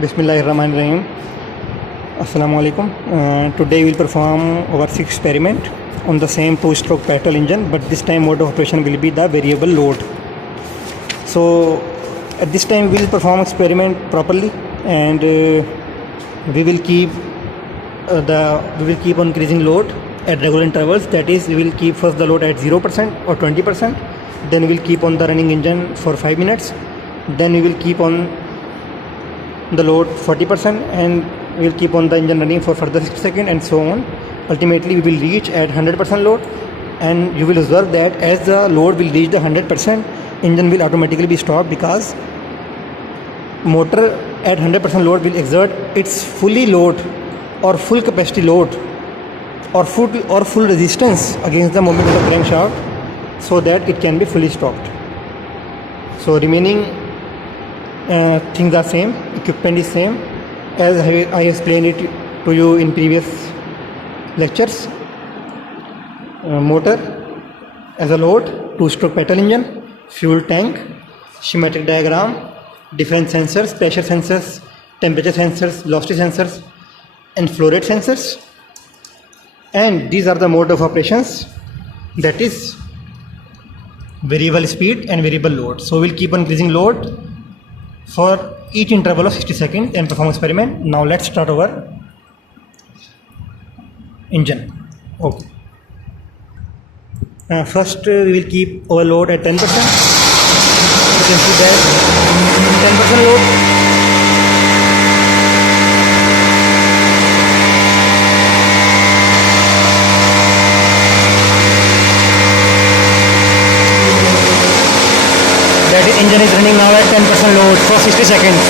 Bismillahirrahmanirrahim. Assalamu alaikum. Today we will perform our sixth experiment on the same two-stroke petrol engine, but this time mode of operation will be the variable load. So at this time we will perform experiment properly, and we will keep on increasing load at regular intervals. That is, we will keep first the load at 0% or 20%. Then we will keep on the running engine for 5 minutes. Then we will keep on the load 40%, and we will keep on the engine running for further 60 seconds, and so on. Ultimately we will reach at 100% load, and you will observe that as the load will reach the 100%, engine will automatically be stopped, because motor at 100% load will exert its fully load or full capacity load or full resistance against the movement of the crankshaft, so that it can be fully stopped. So remaining things are same, equipment is same as I explained it to you in previous lectures. Motor as a load, two-stroke petrol engine, fuel tank, schematic diagram, different sensors, pressure sensors, temperature sensors, velocity sensors, and flow rate sensors. And these are the mode of operations, that is variable speed and variable load. So we'll keep on increasing load for each interval of 60 seconds and perform experiment. Now let's start our engine. Okay. First we will keep our load at 10%. You can see that 10% load. That engine is running now at 10% load for 60 seconds.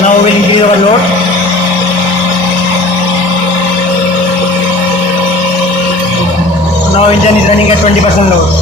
Now we'll increase our load. Now engine is running at 20% load.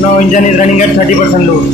Now engine is running at 30% load.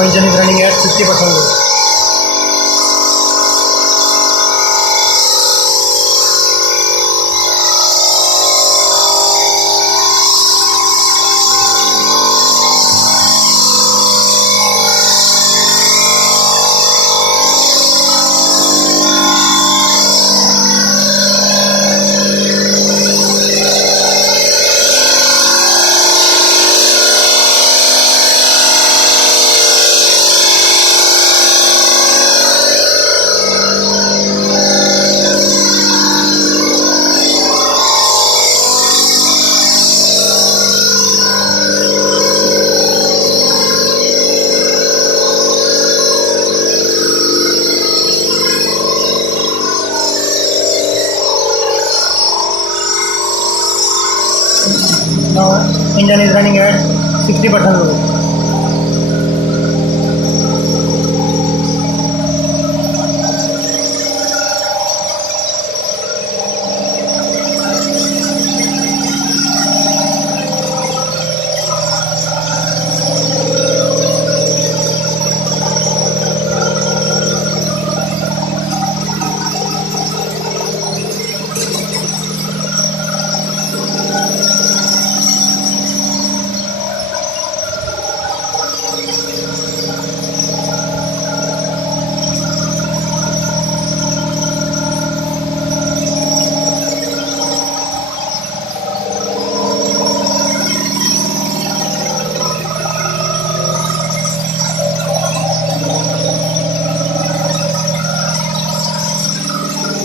Now engine is running at 50% load. Now engine is running at 60% load.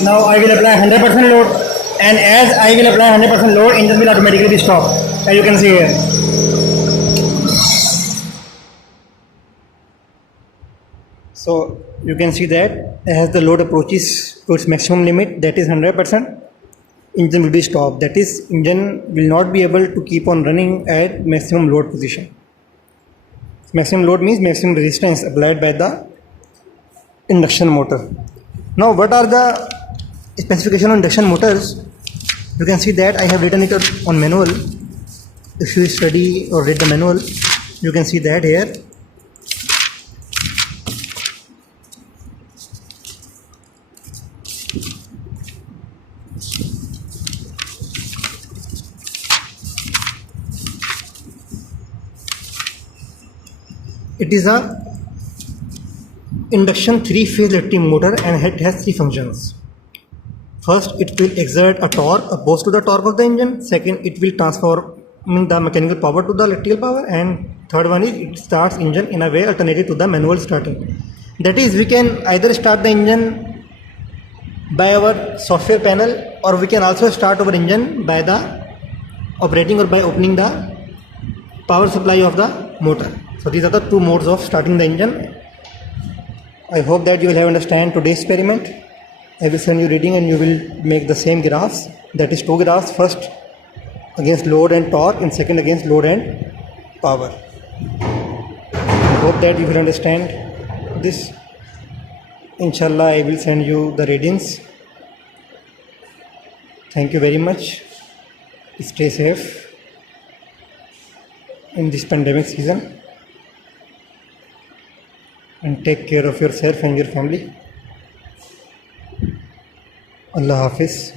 Now I will apply 100% load, and as I will apply 100% load, engine will automatically be stopped, as you can see here. So you can see that as the load approaches to its maximum limit, that is 100%, engine will be stopped. That is, engine will not be able to keep on running at maximum load position. Maximum load means maximum resistance applied by the induction motor. Now what are the specification on induction motors? You can see that I have written it on manual. If you study or read the manual, you can see that here. It is a induction 3-phase electric motor, and it has 3 functions. First, it will exert a torque opposed to the torque of the engine. Second, it will transform the mechanical power to the electrical power, and third one is it starts engine in a way alternative to the manual starting. That is, we can either start the engine by our software panel, or we can also start our engine by the operating or by opening the power supply of the motor. So these are the 2 modes of starting the engine. I hope that you will have understand today's experiment. I will send you reading and you will make the same graphs, that is 2 graphs, first against load and torque and second against load and power. I hope that you will understand this. Inshallah, I will send you the readings. Thank you very much. Stay safe in this pandemic season and take care of yourself and your family. Allah Hafiz.